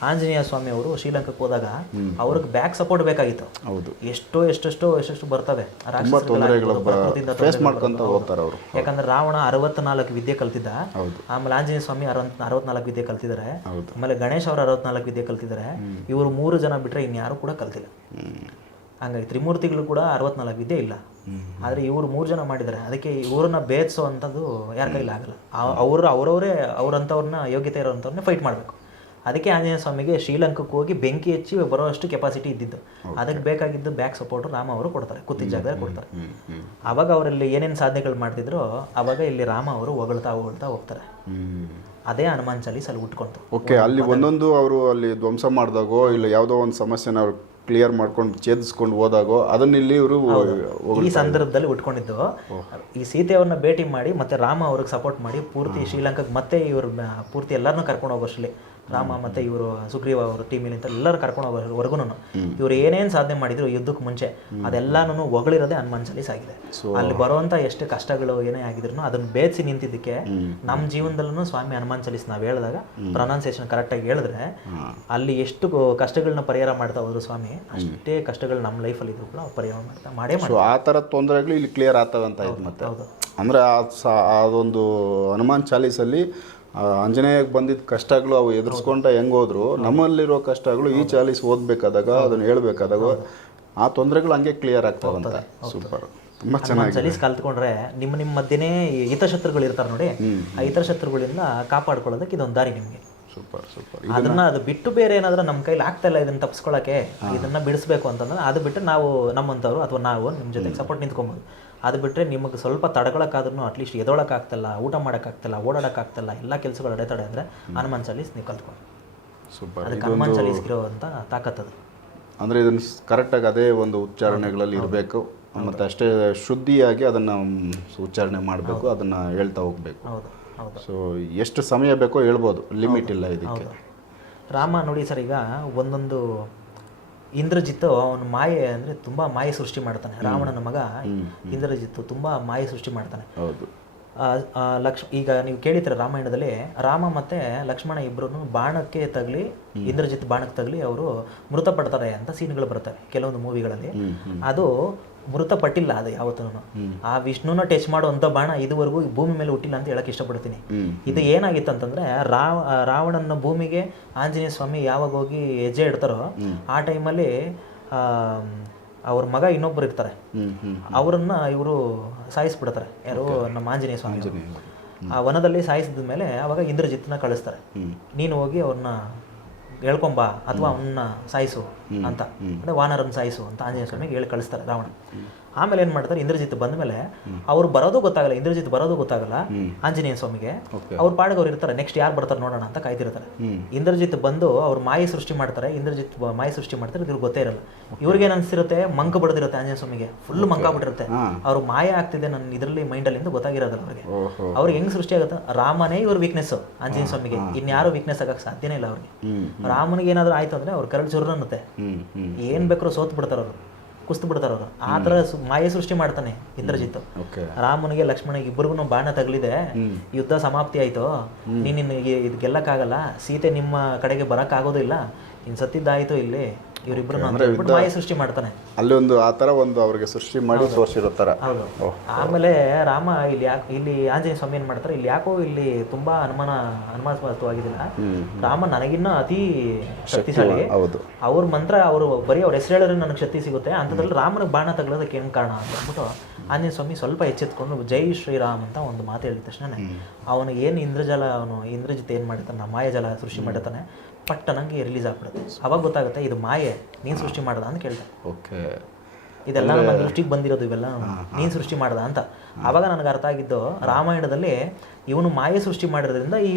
ಆಂಜನೇಯ ಸ್ವಾಮಿ ಅವರು ಶ್ರೀಲಂಕಾಕ್ಕೆ ಹೋದಾಗ ಅವ್ರಿಗೆ ಬ್ಯಾಕ್ ಸಪೋರ್ಟ್ ಬೇಕಾಗಿತ್ತು. ಹೌದು. ಎಷ್ಟೆಷ್ಟು ಬರ್ತವೆ ಫೇಸ್ ಮಾಡ್ಕೊಂತ ಹೋಗ್ತಾರೆ ಅವರು. ಯಾಕಂದ್ರೆ ರಾವಣ 64 ವಿದ್ಯೆ ಕಲ್ತಿದ್ದ, ಆಮೇಲೆ ಆಂಜನೇಯ ಸ್ವಾಮಿ 64 ವಿದ್ಯೆ ಕಲ್ತಿದ್ದಾರೆ, ಆಮೇಲೆ ಗಣೇಶ್ ಅವರು 64 ವಿದ್ಯೆ ಕಲ್ತಿದ್ದಾರೆ. ಇವರು 3 ಜನ ಬಿಟ್ರೆ ಇನ್ಯಾರು ಕೂಡ ಕಲ್ತಿಲ್ಲ. ಹಂಗಾಗಿ ತ್ರಿಮೂರ್ತಿಗಳು ಕೂಡ 64 ವಿದ್ಯೆ ಇಲ್ಲ. ಆದರೆ ಇವರು 3 ಜನ ಮಾಡಿದ್ದಾರೆ. ಅದಕ್ಕೆ ಇವ್ರನ್ನ ಬೇಯಿಸೋ ಅಂಥದ್ದು ಯಾರ ಕೈಲಿ ಆಗಲ್ಲ. ಅವರವರೇ ಅವರಂಥವ್ರನ್ನ ಯೋಗ್ಯತೆ ಇರೋವಂಥವ್ರನ್ನ ಫೈಟ್ ಮಾಡಬೇಕು. ಅದಕ್ಕೆ ಆಂಜನೇಯ ಸ್ವಾಮಿಗೆ ಶ್ರೀಲಂಕಕ್ಕೆ ಹೋಗಿ ಬೆಂಕಿ ಹಚ್ಚಿ ಬರೋಷ್ಟು ಕೆಪಾಸಿಟಿ ಇದ್ದಿದ್ದು. ಅದಕ್ಕೆ ಬೇಕಾಗಿದ್ದು ಬ್ಯಾಕ್ ಸಪೋರ್ಟು ರಾಮ ಅವರು ಕೊಡ್ತಾರೆ, ಕೂತಿದ್ದ ಜಾಗದಲ್ಲಿ ಕೊಡ್ತಾರೆ. ಆವಾಗ ಅವರಲ್ಲಿ ಏನೇನು ಸಾಧನೆಗಳು ಮಾಡ್ತಿದ್ರು ಅವಾಗ ಇಲ್ಲಿ ರಾಮ ಅವರು ಹೊಗಳ್ತಾ ಹೋಗ್ತಾರೆ. ಅದೇ ಹನುಮಾನ್ ಚಾಲೀಸ್ ಅಲ್ಲಿ ಉಟ್ಕೊಂತು. ಓಕೆ. ಅಲ್ಲಿ ಒಂದೊಂದು ಅವರು ಅಲ್ಲಿ ಧ್ವಂಸ ಮಾಡಿದಾಗೋ ಇಲ್ಲ ಯಾವುದೋ ಒಂದು ಸಮಸ್ಯೆನ ಅವ್ರು ಕ್ಲಿಯರ್ ಮಾಡ್ಕೊಂಡು ಛೇದಿಸ್ಕೊಂಡು ಹೋದಾಗೋ ಅದನ್ನ ಇಲ್ಲಿ ಇವರು ಈ ಸಂದರ್ಭದಲ್ಲಿ ಉಟ್ಕೊಂಡಿದ್ದು. ಈ ಸೀತೆಯವ್ರನ್ನ ಭೇಟಿ ಮಾಡಿ ಮತ್ತೆ ರಾಮ ಅವ್ರಿಗೆ ಸಪೋರ್ಟ್ ಮಾಡಿ ಪೂರ್ತಿ ಶ್ರೀಲಂಕಾಗೆ ಮತ್ತೆ ಇವರು ಪೂರ್ತಿ ಎಲ್ಲರನ್ನೂ ಕರ್ಕೊಂಡು ಹೋಗೋಷ್ಟರಲ್ಲಿ ರಾಮ ಮತ್ತೆ ಇವರು ಸುಗ್ರೀವ ಅವರು ಟೀಮಿನಿಂದ ಎಲ್ಲರೂ ಕರ್ಕೊಂಡು ಹೋಗೋವರೆಗೂ ಇವ್ರು ಏನೇನು ಸಾಧನೆ ಮಾಡಿದ್ರು ಯುದ್ಧಕ್ಕೆ ಮುಂಚೆ ಅದೆಲ್ಲಾನು ಹೊಗಳಿರೋದೇ ಹನುಮಾನ್ ಚಾಲೀಸ್ ಆಗಿದೆ. ಅಲ್ಲಿ ಬರುವಂತ ಎಷ್ಟು ಕಷ್ಟಗಳು ಏನೇ ಆಗಿದ್ರು ಅದನ್ನ ಬೇಯಿಸಿ ನಿಂತಿದ್ದಕ್ಕೆ ನಮ್ಮ ಜೀವನದಲ್ಲೂ ಸ್ವಾಮಿ ಹನುಮಾನ್ ಚಾಲೀಸ್ ನಾವು ಹೇಳಿದಾಗ ಪ್ರೊನೌನ್ಸಿಯೇಷನ್ ಕರೆಕ್ಟಾಗಿ ಹೇಳಿದ್ರೆ ಅಲ್ಲಿ ಎಷ್ಟು ಕಷ್ಟಗಳನ್ನ ಪರಿಹಾರ ಮಾಡ್ತಾ ಹೋದ್ರು ಸ್ವಾಮಿ, ಅಷ್ಟೇ ಕಷ್ಟಗಳು ನಮ್ಮ ಲೈಫಲ್ಲಿ ಇದ್ರು ಕೂಡ ಪರಿಹಾರ ಮಾಡ್ತಾ ಮಾಡೇ ಮಾಡಿ ಆ ಥರ ತೊಂದರೆಗಳು ಇಲ್ಲಿ ಕ್ಲಿಯರ್ ಆಗ್ತವೆ ಅಂತ ಇದು. ಮತ್ತೆ ಅಂದರೆ ಅದೊಂದು ಹನುಮಾನ್ ಚಾಲೀಸಲ್ಲಿ ಆಂಜನೇಯಕ್ಕೆ ಬಂದಿದ್ದ ಕಷ್ಟಗಳು ಅವು ಎದುರಿಸ್ಕೊಂಡ ಹೆಂಗೆ ಹೋದ್ರು, ನಮ್ಮಲ್ಲಿರೋ ಕಷ್ಟಗಳು ಈ ಚಾಲೀಸ್ ಓದಬೇಕಾದಾಗ ಅದನ್ನು ಹೇಳ್ಬೇಕಾದಾಗ ಆ ತೊಂದರೆಗಳು ಹಂಗೆ ಕ್ಲಿಯರ್ ಆಗ್ತಾವಂತ. ಸೂಪರ್, ತುಂಬ ಚೆನ್ನಾಗಿ ಚಾಲೀಸ್ ಕಲ್ತ್ಕೊಂಡ್ರೆ ನಿಮ್ಮ ಮಧ್ಯೆನೇ ಹಿತಶತ್ರುಗಳು ಇರ್ತಾರೆ ನೋಡಿ, ಆ ಹಿತಶತ್ರುಗಳಿಂದ ಕಾಪಾಡ್ಕೊಳ್ಳೋದಕ್ಕೆ ಇದೊಂದು ದಾರಿ ನಿಮಗೆ. ಸೂಪರ್. ಅದನ್ನ ಅದು ಬಿಟ್ಟು ಬೇರೆ ಏನಾದ್ರೂ ನಮ್ಮ ಕೈಲಿ ಆಗ್ತಾ ಇಲ್ಲ ಇದನ್ನ ತಪ್ಪಿಸ್ಕೊಳ್ಳೋಕೆ, ಇದನ್ನ ಬಿಡಿಸ್ಬೇಕು ಅಂತಂದ್ರೆ ಅದು ಬಿಟ್ಟು ನಾವು ನಮ್ಮಂಥವ್ರು ಅಥವಾ ನಾವು ನಿಮ್ಮ ಜೊತೆಗೆ ಸಪೋರ್ಟ್ ನಿಂತ್ಕೊಬೋದು. ಅದು ಬಿಟ್ಟರೆ ನಿಮಗೆ ಸ್ವಲ್ಪ ತಡ್ಕೊಳಕ್ಕಾದ್ರೂ ಅಟ್ಲೀಸ್ಟ್ ಎದೊಳಕ್ಕಾಗ್ತಲ್ಲ, ಊಟ ಮಾಡೋಕ್ಕಾಗ್ತಲ್ಲ, ಓಡಾಡೋಕ್ಕಾಗ್ತಲ್ಲ, ಎಲ್ಲ ಕೆಲಸಗಳು ಅಡೆತಡೆ ಅಂದರೆ ಹನುಮಾನ್ ಚಾಲೀಸ್ ನೀವು ಕಲ್ತ್ಕೊಂಡು. ಸೂಪರ್. ಅದಕ್ಕೆ ಹನುಮಾನ್ ಚಾಲೀಸ್ ಇರೋವಂಥ ತಾಕತ್ತದು. ಅಂದರೆ ಇದನ್ನು ಕರೆಕ್ಟಾಗಿ ಅದೇ ಒಂದು ಉಚ್ಚಾರಣೆಗಳಲ್ಲಿ ಇರಬೇಕು, ಮತ್ತು ಅಷ್ಟೇ ಶುದ್ಧಿಯಾಗಿ ಅದನ್ನು ಉಚ್ಚಾರಣೆ ಮಾಡಬೇಕು, ಅದನ್ನು ಹೇಳ್ತಾ ಹೋಗಬೇಕು. ಹೌದು ಹೌದು. ಸೊ ಎಷ್ಟು ಸಮಯ ಬೇಕೋ ಹೇಳ್ಬೋದು, ಲಿಮಿಟ್ ಇಲ್ಲ ಇದಕ್ಕೆ. ರಾಮ ನೋಡಿ ಸರ್, ಈಗ ಒಂದೊಂದು ಇಂದ್ರಜಿತ್ತು ಅವನು ಮಾಯೆ ಅಂದರೆ ತುಂಬ ಮಾಯೆ ಸೃಷ್ಟಿ ಮಾಡ್ತಾನೆ. ರಾವಣನ ಮಗ ಇಂದ್ರಜಿತ್ತು ತುಂಬ ಮಾಯೆ ಸೃಷ್ಟಿ ಮಾಡ್ತಾನೆ. ಹೌದು. ಈಗ ನೀವು ಕೇಳಿದ್ರೆ ರಾಮಾಯಣದಲ್ಲಿ ರಾಮ ಮತ್ತು ಲಕ್ಷ್ಮಣ ಇಬ್ಬರು ಬಾಣಕ್ಕೆ ತಗಲಿ, ಇಂದ್ರಜಿತ್ ಬಾಣಕ್ಕೆ ತಗಲಿ ಅವರು ಮೃತಪಡ್ತಾರೆ ಅಂತ ಸೀನ್ಗಳು ಬರ್ತವೆ ಕೆಲವೊಂದು ಮೂವಿಗಳಲ್ಲಿ. ಅದು ಮೃತಪಟ್ಟಿಲ್ಲ ಅದು ಯಾವತ್ತೂ. ಆ ವಿಷ್ಣುನ ಟಚ್ ಮಾಡುವಂಥ ಬಾಣ ಇದುವರೆಗೂ ಭೂಮಿ ಮೇಲೆ ಹುಟ್ಟಿಲ್ಲ ಅಂತ ಹೇಳಕ್ಕೆ ಇಷ್ಟಪಡ್ತೀನಿ. ಇದು ಏನಾಗಿತ್ತು ಅಂತಂದರೆ ರಾವಣನ ಭೂಮಿಗೆ ಆಂಜನೇಯ ಸ್ವಾಮಿ ಯಾವಾಗ ಹೋಗಿ ಹೆಜ್ಜೆ ಇಡ್ತಾರೋ ಆ ಟೈಮಲ್ಲಿ ಅವ್ರ ಮಗ ಇನ್ನೊಬ್ಬರು ಇರ್ತಾರೆ, ಅವರನ್ನ ಇವರು ಸಾಯಿಸ್ಬಿಡ್ತಾರೆ. ಯಾರು? ನಮ್ಮ ಆಂಜನೇಯ ಸ್ವಾಮಿ. ಆ ವನದಲ್ಲಿ ಸಾಯಿಸಿದ ಮೇಲೆ ಅವಾಗ ಇಂದ್ರಜಿತ್ನ ಕಳಿಸ್ತಾರೆ, ನೀನು ಹೋಗಿ ಅವ್ರನ್ನ ಹೇಳ್ಕೊಂಬ ಅಥವಾ ಅವನ್ನ ಸಾಯಿಸು ಅಂತ, ಅಂದರೆ ವಾನರನ್ನ ಸಾಯಿಸು ಅಂತ ಆಂಜನೇಯ ಸ್ವಾಮಿಗೆ ಹೇಳಿ ಕಳಿಸ್ತಾರೆ ರಾವಣ. ಆಮೇಲೆ ಏನು ಮಾಡ್ತಾರೆ, ಇಂದ್ರಜಿತ್ ಬಂದ ಮೇಲೆ ಅವ್ರು ಬರೋದು ಗೊತ್ತಾಗಲ್ಲ, ಇಂದ್ರಜಿತ್ ಬರೋದು ಗೊತ್ತಾಗಲ್ಲ ಆಂಜನೇಯ ಸ್ವಾಮಿಗೆ. ಅವ್ರ ಪಾಡಿಗೆ ಅವ್ರು ಇರ್ತಾರೆ, ನೆಕ್ಸ್ಟ್ ಯಾರು ಬರ್ತಾರೆ ನೋಡೋಣ ಅಂತ ಕಾಯ್ತಿರ್ತಾರೆ. ಇಂದ್ರಜಿತ್ ಬಂದು ಅವ್ರು ಮಾಯೆ ಸೃಷ್ಟಿ ಮಾಡ್ತಾರೆ, ಇಂದ್ರಜಿತ್ ಮಾಯೆ ಸೃಷ್ಟಿ ಮಾಡ್ತಾರೆ, ಇವ್ರಿಗೆ ಗೊತ್ತೇ ಇರಲ್ಲ. ಇವ್ರಿಗೇನು ಅನಿಸಿರುತ್ತೆ, ಮಂಕ ಬಡ್ದಿರುತ್ತೆ ಆಂಜನೇಯ ಸ್ವಾಮಿಗೆ, ಫುಲ್ ಮಂಕ ಬಿಟ್ಟಿರುತ್ತೆ. ಅವ್ರು ಮಾಯ ಆಗ್ತಿದೆ ನನ್ನ ಇದರಲ್ಲಿ ಮೈಂಡಲ್ಲಿಂದ ಗೊತ್ತಾಗಿರೋದಲ್ಲ ಅವ್ರಿಗೆ. ಅವ್ರಿಗೆ ಹೆಂಗ್ ಸೃಷ್ಟಿ ಆಗುತ್ತೆ, ರಾಮನೇ ಇವ್ರ ವೀಕ್ನೆಸ್ ಆಂಜನೇಯ ಸ್ವಾಮಿಗೆ, ಇನ್ಯಾರು ವೀಕ್ನೆಸ್ ಆಗಕ್ಕೆ ಸಾಧ್ಯನೇ ಇಲ್ಲ ಅವ್ರಿಗೆ. ರಾಮನಿಗೆ ಏನಾದ್ರು ಆಯ್ತು ಅಂದ್ರೆ ಅವ್ರ ಕರಳು ಚುರು ಅನ್ನುತ್ತೆ, ಏನ್ ಬೇಕಾದ್ರೂ ಸೋತ್ ಬಿಡ್ತಾರ ಅವರು, ಕುಸ್ತು ಬಿಡ್ತಾರ ಅವರು. ಆ ಥರ ಮಾಯೆ ಸೃಷ್ಟಿ ಮಾಡ್ತಾನೆ ಇಂದ್ರಜಿತ್. ರಾಮನಿಗೆ ಲಕ್ಷ್ಮಣಿಗೆ ಇಬ್ಬರಿಗೂ ಬಾಣ ತಗಲಿದೆ, ಯುದ್ಧ ಸಮಾಪ್ತಿ ಆಯ್ತು, ನೀನು ಇದು ಗೆಲ್ಲಕ್ಕಾಗಲ್ಲ, ಸೀತೆ ನಿಮ್ಮ ಕಡೆಗೆ ಬರಕ್ಕಾಗೋದು ಇಲ್ಲ, ಇನ್ನು ಸತ್ತಿದ್ದಾಯ್ತು ಇಲ್ಲಿ ಇವರಿಬ್ಬರು ಮಾಯೆ ಸೃಷ್ಟಿ ಮಾಡ್ತಾನೆ. ಅಲ್ಲಿ ಒಂದು ಆ ಥರ ಒಂದು ಅವ್ರಿಗೆ ಸೃಷ್ಟಿ ಮಾಡಿ ತೋರಿಸಿರೋ ಥರ. ಹೌದು. ಆಮೇಲೆ ರಾಮ ಇಲ್ಲಿ ಆಂಜನೇಯ ಸ್ವಾಮಿ ಏನ್ ಮಾಡ್ತಾರೆ, ಇಲ್ಲಿ ಯಾಕೋ ಇಲ್ಲಿ ತುಂಬಾ ಅನುಮಾನಾಸ್ಪದವಾಗಿದಿಲ್ಲ, ರಾಮ ನನಗಿನ್ನ ಅತಿ ಶಕ್ತಿಶಾಲಿ, ಅವ್ರ ಮಂತ್ರ ಅವರು ಬರೀ ಅವ್ರ ಹೆಸರು ಹೇಳಿದ್ರೆ ನನಗೆ ಶಕ್ತಿ ಸಿಗುತ್ತೆ ಅಂತದ್ರಲ್ಲಿ ರಾಮನಿಗೆ ಬಾಣ ತಗೊಳ್ಳೋದಕ್ಕೆ ಏನು ಕಾರಣ ಅಂತ ಅಂದ್ಬಿಟ್ಟು ಆಂಜನೇಯ ಸ್ವಾಮಿ ಸ್ವಲ್ಪ ಎಚ್ಚೆತ್ಕೊಂಡು ಜೈ ಶ್ರೀರಾಮ್ ಅಂತ ಒಂದು ಮಾತು ಹೇಳಿದ ತಕ್ಷಣ ಅವನು ಏನು ಇಂದ್ರಜಿತ್ ಏನು ಮಾಡಿರ್ತಾನೆ, ಮಾಯಾಜಲ ಸೃಷ್ಟಿ ಮಾಡಿರ್ತಾನೆ, ಪಟ್ಟ ನಂಗೆ ರಿಲೀಸ್ ಆಗ್ಬಿಡುತ್ತೆ. ಅವಾಗ ಗೊತ್ತಾಗುತ್ತೆ ಇದು ಮಾಯೆ, ನೀನು ಸೃಷ್ಟಿ ಮಾಡ್ದ ಅಂತ ಕೇಳ್ತಾರೆ. ಓಕೆ, ಇದೆಲ್ಲ ನನ್ನ ದೃಷ್ಟಿಗೆ ಬಂದಿರೋದು, ಇವೆಲ್ಲ ನೀನು ಸೃಷ್ಟಿ ಮಾಡ್ದ ಅಂತ. ಆವಾಗ ನನಗೆ ಅರ್ಥ ಆಗಿದ್ದು, ರಾಮಾಯಣದಲ್ಲಿ ಇವನು ಮಾಯೆ ಸೃಷ್ಟಿ ಮಾಡಿರೋದ್ರಿಂದ ಈ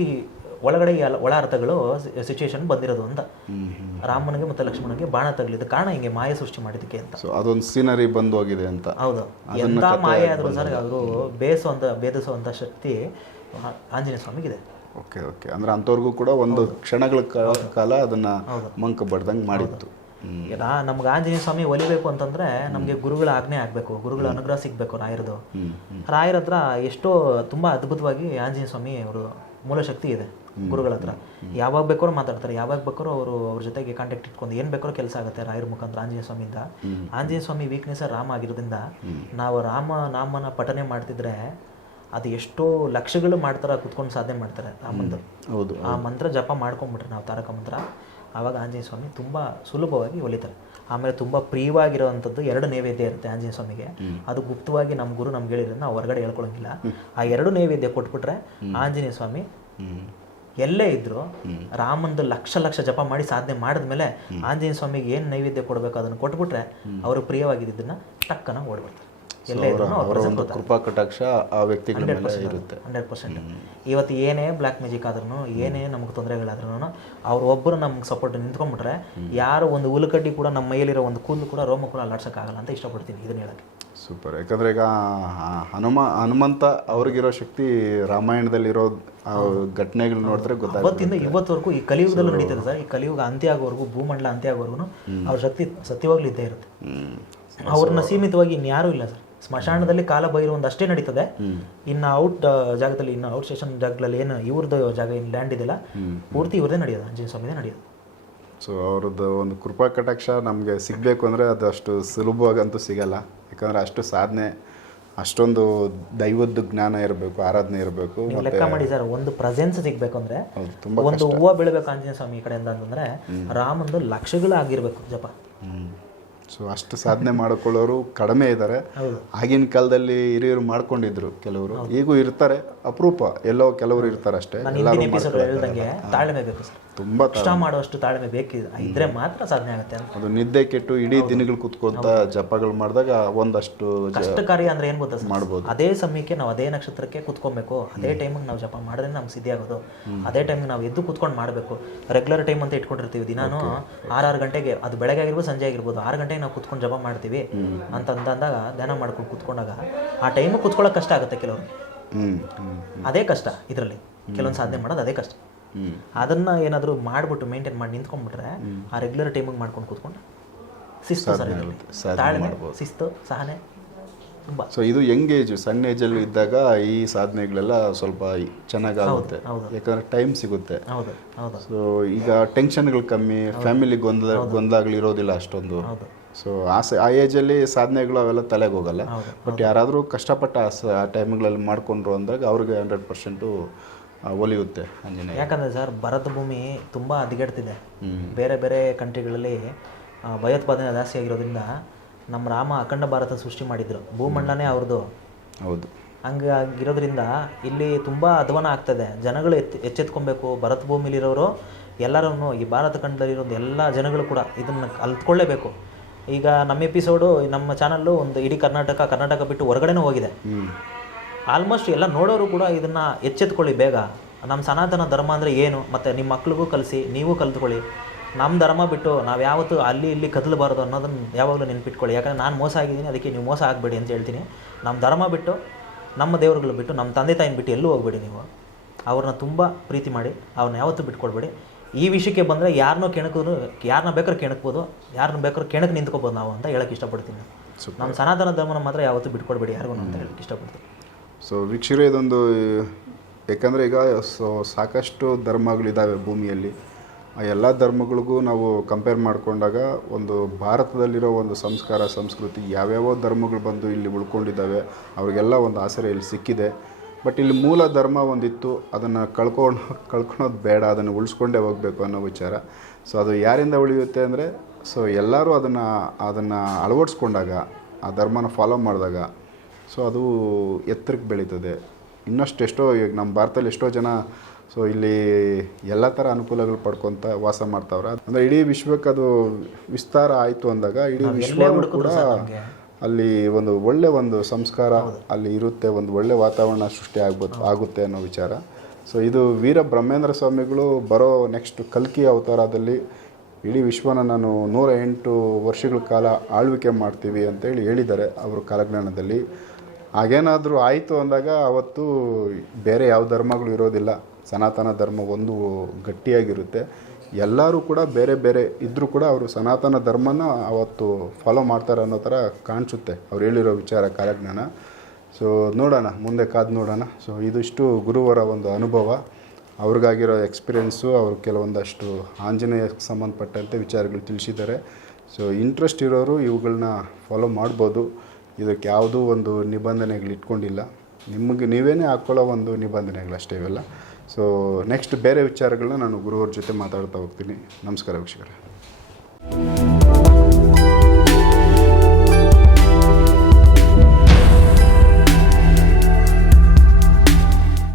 ಒಳಗಡೆ ಒಳ ಅರ್ಥಗಳು ಸಿಚುವೇಶನ್ ಬಂದಿರೋದು ಅಂತ. ರಾಮನಿಗೆ ಮತ್ತು ಲಕ್ಷ್ಮಣನಿಗೆ ಬಾಣ ತಗಲಿದ ಕಾರಣ ಹಿಂಗೆ ಮಾಯ ಸೃಷ್ಟಿ ಮಾಡಿದ್ದಕ್ಕೆ ಅಂತ. ಸೊ ಅದೊಂದು ಸೀನರಿ ಬಂದು ಹೋಗಿದೆ ಅಂತ. ಹೌದು, ಎಂಥ ಮಾಯೆ ಆದರೂ ಸರ್ ಅವರು ಭೇದಿಸುವಂಥ ಶಕ್ತಿ ಆಂಜನೇಯ ಸ್ವಾಮಿಗಿದೆ. ಓಕೆ ಓಕೆ, ಅಂದರೆ ಅಂಥವ್ರಿಗೂ ಕೂಡ ಒಂದು ಕ್ಷಣಗಳ ಕಾಲ ಅದನ್ನು ಮಂಕ ಬಡ್ದಂಗೆ ಮಾಡಿತ್ತು. ನಮ್ಗೆ ಆಂಜನೇಯ ಸ್ವಾಮಿ ಒಲಿಬೇಕು ಅಂತಂದ್ರೆ ನಮಗೆ ಗುರುಗಳ ಆಜ್ಞೆ ಆಗಬೇಕು, ಗುರುಗಳ ಅನುಗ್ರಹ ಸಿಗಬೇಕು. ರಾಯರ ಹತ್ರ ಎಷ್ಟೋ ತುಂಬ ಅದ್ಭುತವಾಗಿ ಆಂಜನೇಯ ಸ್ವಾಮಿ ಅವರು ಮೂಲಶಕ್ತಿ ಇದೆ ಗುರುಗಳ ಹತ್ರ. ಯಾವಾಗ ಬೇಕಾದ್ರೂ ಮಾತಾಡ್ತಾರೆ, ಯಾವಾಗ ಬೇಕಾದ್ರೂ ಅವ್ರ ಜೊತೆಗೆ ಕಾಂಟ್ಯಾಕ್ಟ್ ಇಟ್ಕೊಂಡು ಏನು ಬೇಕಾದ್ರೂ ಕೆಲಸ ಆಗುತ್ತೆ ರಾಯರ ಮುಖಾಂತರ ಆಂಜನೇಯ ಸ್ವಾಮಿಯಿಂದ. ಆಂಜನೇಯ ಸ್ವಾಮಿ ವೀಕ್ನೆಸ್ ರಾಮ ಆಗಿರೋದ್ರಿಂದ ನಾವು ರಾಮ ನಾಮನ ಪಠನೆ ಮಾಡ್ತಿದ್ರೆ ಅದು ಎಷ್ಟೋ ಲಕ್ಷಗಳು ಮಾಡ್ತಾರೆ, ಕುತ್ಕೊಂಡು ಸಾಧನೆ ಮಾಡ್ತಾರೆ ರಾಮಂದು. ಹೌದು, ಆ ಮಂತ್ರ ಜಪ ಮಾಡ್ಕೊಂಡ್ಬಿಟ್ರೆ ನಾವು ತಾರಕ ಮಂತ್ರ, ಆವಾಗ ಆಂಜನೇಯ ಸ್ವಾಮಿ ತುಂಬ ಸುಲಭವಾಗಿ ಒಲಿತಾರೆ. ಆಮೇಲೆ ತುಂಬ ಪ್ರಿಯವಾಗಿರೋವಂಥದ್ದು 2 ನೈವೇದ್ಯ ಇರುತ್ತೆ ಆಂಜನೇಯ ಸ್ವಾಮಿಗೆ. ಅದು ಗುಪ್ತವಾಗಿ ನಮ್ಮ ಗುರು ನಮ್ಗೆ ಹೇಳಿದ್ರೆ ನಾವು ಹೊರಗಡೆ ಹೇಳ್ಕೊಳಂಗಿಲ್ಲ. ಆ 2 ನೈವೇದ್ಯ ಕೊಟ್ಬಿಟ್ರೆ ಆಂಜನೇಯ ಸ್ವಾಮಿ ಎಲ್ಲೇ ಇದ್ರು ರಾಮಂದು ಲಕ್ಷ ಜಪ ಮಾಡಿ ಸಾಧನೆ ಮಾಡಿದ್ಮೇಲೆ ಆಂಜನೇಯ ಸ್ವಾಮಿಗೆ ಏನು ನೈವೇದ್ಯ ಕೊಡಬೇಕು ಅದನ್ನು ಕೊಟ್ಬಿಟ್ರೆ ಅವರು ಪ್ರಿಯವಾಗಿದ್ದನ್ನ ಟಕ್ಕನ ಓಡ್ಬಿಡ್ತಾರೆ. ಕೃಪಾ ಕಟಾಕ್ಷ ಆ ವ್ಯಕ್ತಿಗಳ ಮೇಲೆ ಇರುತ್ತೆ 100%. ಇವತ್ತು ಏನೇ ಬ್ಲ್ಯಾಕ್ ಮ್ಯಾಜಿಕ್ ಆದ್ರೂ ಏನೇ ನಮ್ಗೆ ತೊಂದರೆಗಳಾದ್ರೂ ಅವ್ರು ಒಬ್ಬರು ನಮ್ಗೆ ಸಪೋರ್ಟ್ ನಿಂತ್ಕೊಂಡ್ಬಿಟ್ರೆ ಯಾರೋ ಒಂದು ಹುಲಕಡ್ಡಿ ಕೂಡ ನಮ್ಮ ಮೈಯಲ್ಲಿರೋ ಒಂದು ಕೂದಲು ಕೂಡ ರೋಮ ಕೂಡ ಅಲ್ಲಾಡ್ಸೋಕ್ಕಾಗಲ್ಲ ಅಂತ ಇಷ್ಟಪಡ್ತೀನಿ ಇದನ್ನ ಹೇಳಕ್ಕೆ. ಸೂಪರ್. ಯಾಕಂದರೆ ಈಗ ಹನುಮಂತ ಅವ್ರಿಗಿರೋ ಶಕ್ತಿ ರಾಮಾಯಣದಲ್ಲಿರೋ ಘಟನೆಗಳು ನೋಡಿದ್ರೆ ಗೊತ್ತಾಗುತ್ತೆ. ಅವತ್ತಿಂದ ಇವತ್ತವರೆಗೂ ಈ ಕಲಿಯುಗದಲ್ಲೂ ನಡೀತದೆ ಸರ್. ಈ ಕಲಿಯುಗ ಅಂತ್ಯ ಆಗೋವರೆಗೂ, ಭೂಮಂಡಲ ಅಂತ್ಯ ಆಗೋವರೆಗೂ ಅವ್ರ ಶಕ್ತಿ ಸತ್ಯವಾಗ್ಲೂ ಇದ್ದೇ ಇರುತ್ತೆ. ಅವ್ರನ್ನ ಸೀಮಿತವಾಗಿ ಇನ್ಯಾರೂ ಇಲ್ಲ ಸರ್. ಸ್ಮಶಾನದಲ್ಲಿ ಕಾಲ ಬೈರು ಒಂದು ಅಷ್ಟೇ ನಡೀತದೆ. ಇನ್ನು ಔಟ್ ಜಾಗದಲ್ಲಿ, ಇನ್ನು ಔಟ್ ಸ್ಟೇಷನ್ ಜಾಗದಲ್ಲಿ ಏನು ಇವ್ರದ್ದು ಜಾಗ ಏನು ಲ್ಯಾಂಡ್ ಇದೆಯಲ್ಲ ಪೂರ್ತಿ ಇವ್ರದೇ ನಡೆಯೋದು, ಆಂಜನೇಯ ಸ್ವಾಮಿದೇ ನಡೆಯೋದು. ಸೊ ಅವ್ರದ್ದು ಒಂದು ಕೃಪಾ ಕಟಾಕ್ಷ ನಮಗೆ ಸಿಗಬೇಕು ಅಂದರೆ ಅದು ಅಷ್ಟು ಸುಲಭವಾಗಂತೂ ಸಿಗಲ್ಲ. ಯಾಕಂದರೆ ಅಷ್ಟು ಸಾಧನೆ, ಅಷ್ಟೊಂದು ದೈವದ ಜ್ಞಾನ ಇರಬೇಕು, ಆರಾಧನೆ ಇರಬೇಕು. ಲೆಕ್ಕ ಮಾಡಿ ಸರ್, ಒಂದು ಪ್ರೆಸೆನ್ಸ್ ಸಿಗಬೇಕು ಅಂದರೆ, ಒಂದು ಹೂವು ಬೆಳಬೇಕು ಆಂಜನೇಯ ಸ್ವಾಮಿ ಈ ಕಡೆಯಿಂದ ಅಂತಂದರೆ ರಾಮಂದು ಲಕ್ಷಗಳಾಗಿರ್ಬೇಕು ಜಪ. ಸೊ ಅಷ್ಟು ಸಾಧನೆ ಮಾಡಿಕೊಳ್ಳೋರು ಕಡಿಮೆ ಇದ್ದಾರೆ. ಆಗಿನ ಕಾಲದಲ್ಲಿ ಹಿರಿಯರು ಮಾಡ್ಕೊಂಡಿದ್ರು, ಕೆಲವರು ಈಗೂ ಇರ್ತಾರೆ, ಅಪರೂಪ ಎಲ್ಲೋ ಕೆಲವರು ಇರ್ತಾರೆ ಅಷ್ಟೇ. ಹೇಳ್ದಂಗೆ ತಾಳ್ಮೆ ಬೇಕು ಸರ್, ತುಂಬ ಕಷ್ಟ ಮಾಡುವಷ್ಟು ತಾಳ್ಮೆ ಇದ್ರೆ ಮಾತ್ರ ಸಾಧನೆ ಆಗುತ್ತೆ ಅಂತ. ಅದು ನಿದ್ದೆ ಕೆಟ್ಟು ಇಡೀ ದಿನಗಳು ಕುತ್ಕೊಂತ ಜಪಗಳು ಮಾಡಿದಾಗ ಒಂದಷ್ಟು ಕಷ್ಟ ಕಾರ್ಯ ಅಂದ್ರೆ ಏನ್ ಗೊತ್ತಾ ಮಾಡ್ಬೋದು. ಅದೇ ಸಮಯಕ್ಕೆ ನಾವು ಅದೇ ನಕ್ಷತ್ರಕ್ಕೆ ಕುತ್ಕೊಬೇಕು, ಅದೇ ಟೈಮಿಗೆ ನಾವು ಜಪ ಮಾಡಿದ್ರೆ ನಮ್ಗೆ ಸಿದ್ಧಿ ಆಗೋದು. ಅದೇ ಟೈಮಿಗೆ ನಾವು ಎದ್ದು ಕುತ್ಕೊಂಡು ಮಾಡಬೇಕು. ರೆಗ್ಯುಲರ್ ಟೈಮ್ ಅಂತ ಇಟ್ಕೊಂಡಿರ್ತೀವಿ, ದಿನಾನು 6 ಗಂಟೆಗೆ, ಅದು ಬೆಳಗ್ಗೆ ಆಗಿರ್ಬೋದು ಸಂಜೆ ಆಗಿರ್ಬೋದು, 6 ಗಂಟೆಗೆ ನಾವು ಕುತ್ಕೊಂಡು ಜಪ ಮಾಡ್ತೀವಿ ಅಂತ ಅಂದಾಗ ಧ್ಯಾನ ಮಾಡ್ಕೊಂಡು ಕುತ್ಕೊಂಡಾಗ ಆ ಟೈಮ್ ಕುತ್ಕೊಳ್ಳೋಕೆ ಕಷ್ಟ ಆಗುತ್ತೆ ಕೆಲವ್ರಿಗೆ. ಅದೇ ಕಷ್ಟ ಇದರಲ್ಲಿ ಕೆಲವೊಂದು ಸಾಧನೆ ಮಾಡೋದು, ಅದೇ ಕಷ್ಟ. ಅದನ್ನ ಏನಾದರೂ ಮಾಡ್ಬಿಟ್ಟು ಮೇಂಟೈನ್ ಮಾಡಿ ನಿಂತ್ಕೊಂಡ್ಬಿಟ್ರೆ ಆ ರೆಗ್ಯುಲರ್ ಟೈಮಿಗೆ ಮಾಡ್ಕೊಂಡು ಕೂತ್ಕೊಂಡು ಶಿಸ್ತು ತಾಳ್ಮೆ, ಶಿಸ್ತು, ಸಹನೆ ತುಂಬ. ಸೊ ಇದು ಯಂಗ್ ಏಜ್, ಸಣ್ಣ ಏಜಲ್ಲಿ ಇದ್ದಾಗ ಈ ಸಾಧನೆಗಳೆಲ್ಲ ಸ್ವಲ್ಪ ಚೆನ್ನಾಗುತ್ತೆ, ಯಾಕಂದ್ರೆ ಟೈಮ್ ಸಿಗುತ್ತೆ. ಸೊ ಈಗ ಟೆನ್ಷನ್ಗಳು ಕಮ್ಮಿ, ಫ್ಯಾಮಿಲಿ ಗೊಂದಲಗಳಿರೋದಿಲ್ಲ ಅಷ್ಟೊಂದು. ಸೊ ಆ ಏಜಲ್ಲಿ ಸಾಧನೆಗಳು ಅವೆಲ್ಲ ತಲೆಗೆ ಹೋಗಲ್ಲ. ಬಟ್ ಯಾರಾದರೂ ಕಷ್ಟಪಟ್ಟ ಆ ಟೈಮ್ಗಳಲ್ಲಿ ಮಾಡಿಕೊಂಡ್ರು ಅಂದಾಗ ಅವ್ರಿಗೆ 100% ಒಲಿಯುತ್ತೆ ಆಂಜನೇಯ. ಯಾಕಂದರೆ ಸರ್ ಭಾರತ ಭೂಮಿ ತುಂಬ ಹದಗೆಡ್ತಿದೆ. ಬೇರೆ ಬೇರೆ ಕಂಟ್ರಿಗಳಲ್ಲಿ ಭಯೋತ್ಪಾದನೆ ಜಾಸ್ತಿ ಆಗಿರೋದ್ರಿಂದ ನಮ್ಮ ರಾಮ ಅಖಂಡ ಭಾರತ ಸೃಷ್ಟಿ ಮಾಡಿದ್ರು, ಭೂಮಂಡಲನೇ ಅವ್ರದ್ದು. ಹೌದು, ಹಂಗಾಗಿರೋದ್ರಿಂದ ಇಲ್ಲಿ ತುಂಬ ಅಧ್ವಾನ ಆಗ್ತದೆ. ಜನಗಳು ಎಚ್ಚೆತ್ಕೊಬೇಕು. ಭಾರತ ಭೂಮಿಲಿರೋರು ಎಲ್ಲರೂ, ಈ ಭಾರತ ಖಂಡದಲ್ಲಿರೋದು ಎಲ್ಲ ಜನಗಳು ಕೂಡ ಇದನ್ನು ಕಲ್ತ್ಕೊಳ್ಳೇಬೇಕು. ಈಗ ನಮ್ಮ ಎಪಿಸೋಡು, ನಮ್ಮ ಚಾನಲ್ಲು ಒಂದು ಇಡೀ ಕರ್ನಾಟಕ ಬಿಟ್ಟು ಹೊರಗಡೆನೂ ಹೋಗಿದೆ. ಆಲ್ಮೋಸ್ಟ್ ಎಲ್ಲ ನೋಡೋರು ಕೂಡ ಇದನ್ನು ಎಚ್ಚೆತ್ಕೊಳ್ಳಿ ಬೇಗ. ನಮ್ಮ ಸನಾತನ ಧರ್ಮ ಅಂದರೆ ಏನು, ಮತ್ತು ನಿಮ್ಮ ಮಕ್ಳಿಗೂ ಕಲಿಸಿ, ನೀವು ಕಲ್ತ್ಕೊಳ್ಳಿ. ನಮ್ಮ ಧರ್ಮ ಬಿಟ್ಟು ನಾವು ಯಾವತ್ತೂ ಅಲ್ಲಿ ಇಲ್ಲಿ ಕದಲಬಾರ್ದು ಅನ್ನೋದನ್ನು ಯಾವಾಗಲೂ ನೆನ್ಪಿಟ್ಕೊಳ್ಳಿ. ಯಾಕಂದರೆ ನಾನು ಮೋಸ ಆಗಿದ್ದೀನಿ, ಅದಕ್ಕೆ ನೀವು ಮೋಸ ಆಗಬೇಡಿ ಅಂತ ಹೇಳ್ತೀನಿ. ನಮ್ಮ ಧರ್ಮ ಬಿಟ್ಟು, ನಮ್ಮ ದೇವರುಗಳು ಬಿಟ್ಟು, ನಮ್ಮ ತಂದೆ ತಾಯಿನ ಬಿಟ್ಟು ಎಲ್ಲೂ ಹೋಗ್ಬೇಡಿ. ನೀವು ಅವ್ರನ್ನ ತುಂಬ ಪ್ರೀತಿ ಮಾಡಿ, ಅವ್ರನ್ನ ಯಾವತ್ತೂ ಬಿಟ್ಕೊಡ್ಬೇಡಿ. ಈ ವಿಷಯಕ್ಕೆ ಬಂದರೆ ಯಾರನ್ನೋ ಕೆಣಕಿದ್ರು, ಯಾರನ್ನ ಬೇಕಾದ್ರೂ ಕೆಣಕ್ಬೋದು, ಯಾರನ್ನ ಬೇಕಾದ್ರೂ ಕೆಣಕ್ಕೆ ನಿಂತ್ಕೋಬೋದು ನಾವು ಅಂತ ಹೇಳಕ್ಕೆ ಇಷ್ಟಪಡ್ತೀನಿ. ನಮ್ಮ ಸನಾತನ ಧರ್ಮನ ಮಾತ್ರ ಯಾವತ್ತೂ ಬಿಟ್ಕೊಡ್ಬೇಡಿ ಯಾರಿಗೂ ಅಂತ ಹೇಳಕ್ಕೆ ಇಷ್ಟಪಡ್ತೀನಿ. ಸೊ ವೀಕ್ಷಕರೇ, ಇದೊಂದು, ಯಾಕಂದರೆ ಈಗ ಸಾಕಷ್ಟು ಧರ್ಮಗಳಿದ್ದಾವೆ ಭೂಮಿಯಲ್ಲಿ. ಆ ಎಲ್ಲ ಧರ್ಮಗಳಿಗೂ ನಾವು ಕಂಪೇರ್ ಮಾಡಿಕೊಂಡಾಗ ಒಂದು ಭಾರತದಲ್ಲಿರೋ ಒಂದು ಸಂಸ್ಕಾರ, ಸಂಸ್ಕೃತಿ, ಯಾವ್ಯಾವ ಧರ್ಮಗಳು ಬಂದು ಇಲ್ಲಿ ಉಳ್ಕೊಂಡಿದ್ದಾವೆ, ಅವರಿಗೆಲ್ಲ ಒಂದು ಆಸರೆ ಇಲ್ಲಿ ಸಿಕ್ಕಿದೆ. ಬಟ್ ಇಲ್ಲಿ ಮೂಲ ಧರ್ಮ ಒಂದಿತ್ತು, ಅದನ್ನು ಕಳ್ಕೊಳೋದು ಬೇಡ, ಅದನ್ನು ಉಳಿಸ್ಕೊಂಡೇ ಹೋಗಬೇಕು ಅನ್ನೋ ವಿಚಾರ. ಸೊ ಅದು ಯಾರಿಂದ ಉಳಿಯುತ್ತೆ ಅಂದರೆ, ಸೊ ಎಲ್ಲರೂ ಅದನ್ನು ಅಳವಡಿಸ್ಕೊಂಡಾಗ, ಆ ಧರ್ಮನ ಫಾಲೋ ಮಾಡಿದಾಗ, ಸೊ ಅದು ಎತ್ತರಕ್ಕೆ ಬೆಳೀತದೆ. ಇನ್ನಷ್ಟು ಎಷ್ಟೋ, ಈಗ ನಮ್ಮ ಭಾರತದಲ್ಲಿ ಎಷ್ಟೋ ಜನ ಸೊ ಇಲ್ಲಿ ಎಲ್ಲ ಥರ ಅನುಕೂಲಗಳು ಪಡ್ಕೊತ ವಾಸ ಮಾಡ್ತಾವ್ರೆ. ಅಂದರೆ ಇಡೀ ವಿಶ್ವಕ್ಕೆ ಅದು ವಿಸ್ತಾರ ಆಯಿತು ಅಂದಾಗ ಇಡೀ ವಿಶ್ವನೂ ಕೂಡ ಅಲ್ಲಿ ಒಂದು ಒಳ್ಳೆ ಒಂದು ಸಂಸ್ಕಾರ ಅಲ್ಲಿ ಇರುತ್ತೆ, ಒಂದು ಒಳ್ಳೆ ವಾತಾವರಣ ಸೃಷ್ಟಿ ಆಗುತ್ತೆ ಅನ್ನೋ ವಿಚಾರ. ಸೊ ಇದು ವೀರ ಬ್ರಹ್ಮೇಂದ್ರ ಸ್ವಾಮಿಗಳು ಬರೋ ನೆಕ್ಸ್ಟ್ ಕಲ್ಕಿ ಅವತಾರದಲ್ಲಿ ಇಡೀ ವಿಶ್ವನ ನಾನು 108 ವರ್ಷಗಳ ಕಾಲ ಆಳ್ವಿಕೆ ಮಾಡ್ತೀವಿ ಅಂತೇಳಿ ಹೇಳಿದ್ದಾರೆ ಅವರು ಕಾಲಜ್ಞಾನದಲ್ಲಿ. ಹಾಗೇನಾದರೂ ಆಯಿತು ಅಂದಾಗ ಅವತ್ತು ಬೇರೆ ಯಾವ ಧರ್ಮಗಳು ಇರೋದಿಲ್ಲ, ಸನಾತನ ಧರ್ಮ ಒಂದು ಗಟ್ಟಿಯಾಗಿರುತ್ತೆ. ಎಲ್ಲರೂ ಕೂಡ ಬೇರೆ ಬೇರೆ ಇದ್ದರೂ ಕೂಡ ಅವರು ಸನಾತನ ಧರ್ಮನ ಅವತ್ತು ಫಾಲೋ ಮಾಡ್ತಾರೆ ಅನ್ನೋ ಥರ ಕಾಣಿಸುತ್ತೆ ಅವ್ರು ಹೇಳಿರೋ ವಿಚಾರ ಕಾಲಜ್ಞಾನ. ಸೊ ನೋಡೋಣ, ಮುಂದೆ ಕಾದು ನೋಡೋಣ. ಸೊ ಇದಿಷ್ಟು ಗುರುವರ ಒಂದು ಅನುಭವ, ಅವ್ರಿಗಾಗಿರೋ ಎಕ್ಸ್ಪೀರಿಯೆನ್ಸು, ಅವರು ಕೆಲವೊಂದಷ್ಟು ಆಂಜನೇಯಕ್ಕೆ ಸಂಬಂಧಪಟ್ಟಂತೆ ವಿಚಾರಗಳು ತಿಳಿಸಿದ್ದಾರೆ. ಸೊ ಇಂಟ್ರೆಸ್ಟ್ ಇರೋರು ಇವುಗಳನ್ನ ಫಾಲೋ ಮಾಡ್ಬೋದು. ಇದಕ್ಕೆ ಯಾವುದೂ ಒಂದು ನಿಬಂಧನೆಗಳು ಇಟ್ಕೊಂಡಿಲ್ಲ, ನಿಮಗೆ ನೀವೇನೇ ಹಾಕ್ಕೊಳ್ಳೋ ಒಂದು ನಿಬಂಧನೆಗಳಷ್ಟೇ ಇವೆಲ್ಲ. ಸೊ ನೆಕ್ಸ್ಟ್ ಬೇರೆ ವಿಚಾರಗಳನ್ನ ನಾನು ಗುರುವ್ರ ಜೊತೆ ಮಾತಾಡ್ತಾ ಹೋಗ್ತೀನಿ. ನಮಸ್ಕಾರ ವೀಕ್ಷಕರೇ.